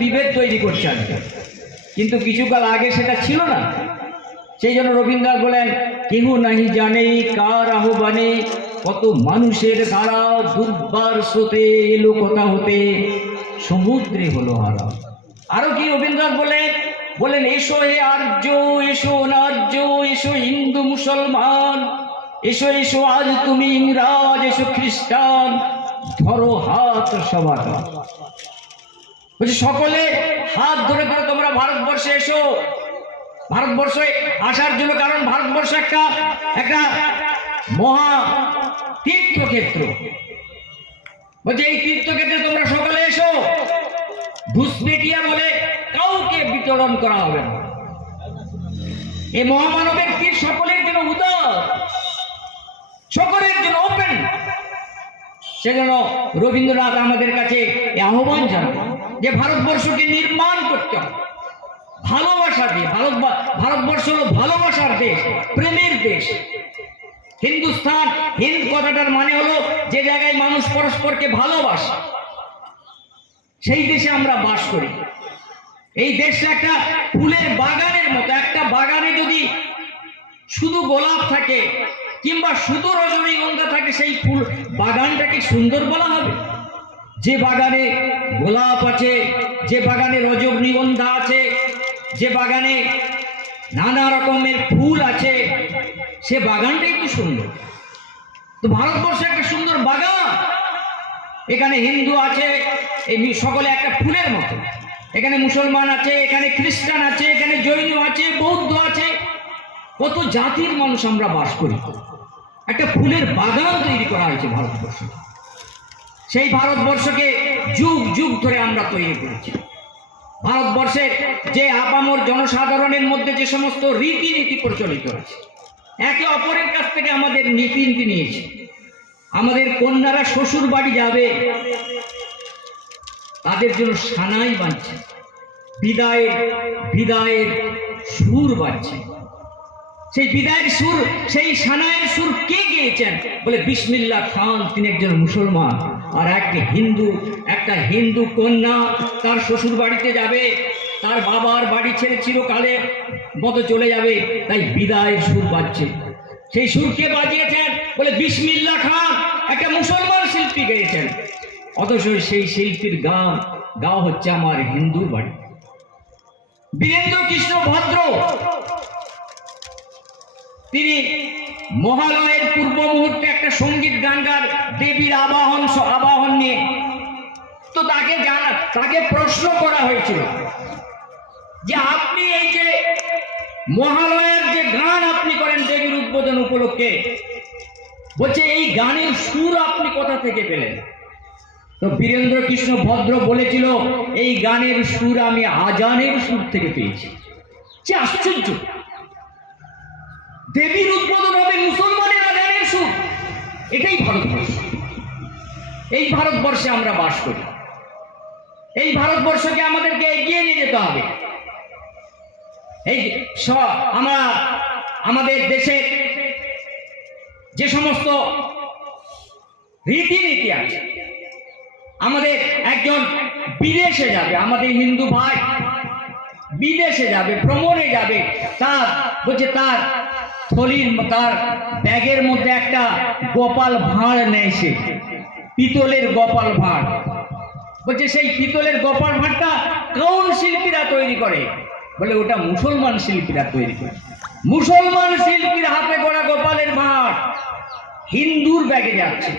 বিভেদ তৈরি করছে আজকে, কিন্তু কিছুকাল আগে সেটা ছিল না। সেই জন্য রবীন্দ্রনাথ বলেন, কেহ নাহি জানে কার আহ্বানে, কত মানুষের ধারা দুর্বার স্রোতে এলো কথা হতে, সমুদ্রে হলো হারা। আরো কি রবীন্দ্রনাথ বলেন, এসো হে আর্য, এসো অনার্য, এসো হিন্দু মুসলমান, এসো এসো আজ তুমি ইংরাজ, এসো খ্রিস্টান, ধরো হাত সবার। সকলে হাত ধরে ধরে তোমরা ভারতবর্ষে এসো। ভারতবর্ষে আসার জন্য, কারণ ভারতবর্ষ একটা মহা তীর্থক্ষেত্র। বলছে এই তীর্থক্ষেত্রে তোমরা সকলে এসো। ঘুষপেটিয়া বলে কাউকে বিতরণ করা হবে না। এই মহামানবের তীর সকলের জন্য উদার, সকলের জন্য ওপেন। সেজন্য রবীন্দ্রনাথ আমাদের কাছে আহ্বান জানান যে ভারতবর্ষকে নির্মাণ করতে হবে ভালোবাসা দিয়ে। ভারতবর্ষ হলো ভালোবাসার দেশ, প্রেমের দেশ। হিন্দুস্তান, হিন্দ কথাটার মানে হলো যে জায়গায় মানুষ পরস্পরকে ভালোবাসে, সেই দেশে আমরা বাস করি। এই দেশটা একটা ফুলের বাগানের মতো। একটা বাগানে যদি শুধু গোলাপ থাকে কিংবা শুধু রজনীগন্ধা থাকে, সেই ফুল বাগানটাকে সুন্দর বলা হবে? যে বাগানে গোলাপ আছে, যে বাগানে রজনীগন্ধা আছে, যে বাগানে নানা রকমের ফুল আছে, সে বাগানটাই তো সুন্দর। তো ভারতবর্ষ একটা সুন্দর বাগান। এখানে হিন্দু আছে, এই সকলে একটা ফুলের মতো। এখানে মুসলমান আছে, এখানে খ্রিস্টান আছে, এখানে জৈন আছে, বৌদ্ধ আছে, কত জাতির মানুষ আমরা বাস করি। একটা ফুলের বাগান তৈরি করা হয়েছে ভারতবর্ষ। সেই ভারতবর্ষকে যুগ যুগ ধরে আমরা তৈরি করেছি। ভারতবর্ষের যে আপামর জনসাধারণের মধ্যে যে সমস্ত রীতিনীতি প্রচলিত আছে, একে অপরের কাছ থেকে আমাদের নীতি নিয়েছে। আমাদের কন্যারা শ্বশুর বাড়ি যাবে, তাদের জন্য সানাই বাজছে, বিদায়ের সুর বাজছে। সেই বিদায়ের সুর, সেই সানাইয়ের সুর কে গেয়েছেন? বলে বিসমিল্লাহ খান, তিনি একজন মুসলমান। আর একটা হিন্দু কন্যা তার শ্বশুর বাড়িতে যাবে, তার বাবার বাড়ি ছেড়ে চিরকালে মতো চলে যাবে, তাই বিদায়ের সুর বাজছে। সেই সুর কে বাজিয়েছেন? বলে বিসমিল্লাহ খান, একটা মুসলমান শিল্পী গেয়েছেন। অথচ সেই শিল্পীর গাও হচ্ছে আমার হিন্দুর বাড়ি। বীরেন্দ্র কৃষ্ণ ভদ্র, তিনি মহালয়ের পূর্ব মুহূর্তে একটা সঙ্গীত গান গান দেবীর আবাহন নিয়ে। তো তাকে প্রশ্ন করা হয়েছিল যে আপনি এই যে মহালয়ের যে গান আপনি করেন দেবীর উদ্বোধন উপলক্ষে, বলছে এই গানের সুর আপনি কোথা থেকে পেলেন? তো বীরেন্দ্র কৃষ্ণ ভদ্র বলেছিল, এই গানের সুর আমি আজানের সুর থেকে পেয়েছি। যে আশ্চর্য! দেবীর উদ্বোধন হবে মুসলমানের আজানের সুর। এটাই ভারতবর্ষ। এই ভারতবর্ষে আমরা বাস করি। এই ভারতবর্ষকে আমাদেরকে এগিয়ে নিয়ে যেতে হবে। আমরা আমাদের দেশে যে সমস্ত রীতিনীতি আছে, আমাদের একজন বিদেশে যাবে, আমাদের হিন্দু ভাই বিদেশে যাবে, ভ্রমণে যাবে, তার ব্যাগের মধ্যে একটা গোপাল ভাঁড় নেয়, সে পিতলের গোপাল ভাঁড়। বলছে সেই পিতলের গোপাল ভাঁড়টা কোন শিল্পীরা তৈরি করে? বলে ওটা মুসলমান শিল্পীরা তৈরি করে। মুসলমান শিল্পীর হাতে গড়া গোপালের ভাঁড় হিন্দুর ব্যাগে যাচ্ছে।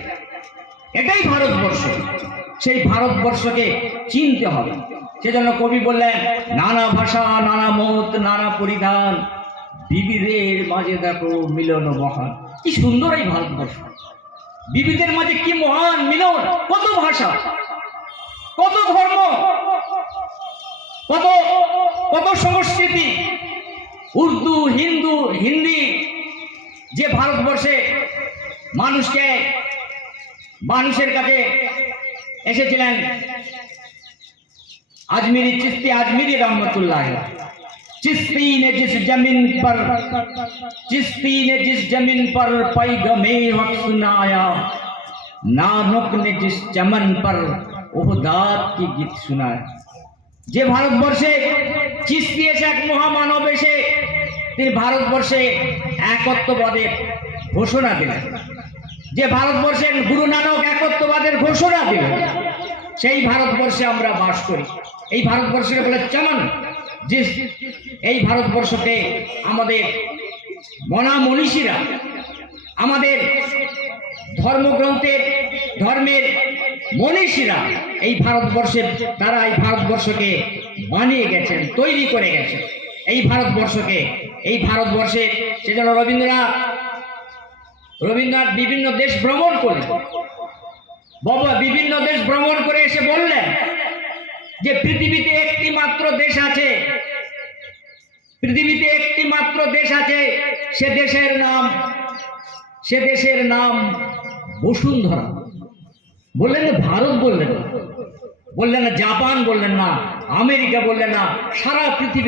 এটাই ভারতবর্ষ। সেই ভারতবর্ষকে চিনতে হবে। সেজন্য কবি বললেন, নানা ভাষা, নানা মত, নানা পরিধান, বিবিধের মাঝে দেখো মিলন মহান। কি সুন্দর এই ভারতবর্ষ! বিবিধের মাঝে কি মহান মিলন! কত ভাষা, কত ধর্ম, কত সংস্কৃতি, উর্দু, হিন্দি, যে ভারতবর্ষে মানুষের কাছে এসেছিলেন আজমিরি রহমতুল্লাহ। चिश्ती ने जिस जमीन पर पैगमे हक सुनाया, नानक ने जिस चमन पर ओहदात की गीत सुनाया। যে ভারতবর্ষে চিস্তি এসে এক মহামানব এসে তিনি ভারতবর্ষে একত্ববাদের ঘোষণা দিলেন, যে ভারতবর্ষের গুরু নানক একত্ববাদের ঘোষণা দিলেন, সেই ভারতবর্ষে আমরা বাস করি। এই ভারতবর্ষকে বলে চমন, যে এই ভারতবর্ষকে আমাদের মনা মনীষীরা, আমাদের ধর্মগ্রন্থের ধর্মের মনীষীরা এই ভারতবর্ষের, তারা এই ভারতবর্ষকে বানিয়ে গেছেন, তৈরি করে গেছেন। এই ভারতবর্ষকে, এই ভারতবর্ষে সেজন্য রবীন্দ্রনাথ বিভিন্ন দেশ ভ্রমণ করলেন। বাবা বিভিন্ন দেশ ভ্রমণ করে এসে বললেন যে পৃথিবীতে একটি মাত্র দেশ আছে, পৃথিবীতে একটি মাত্র দেশ আছে, সে দেশের নাম বসুন্ধরা। বললেন না ভারত, বললেন না জাপান, বললেন না আমেরিকা, বললেন না সারা পৃথিবী।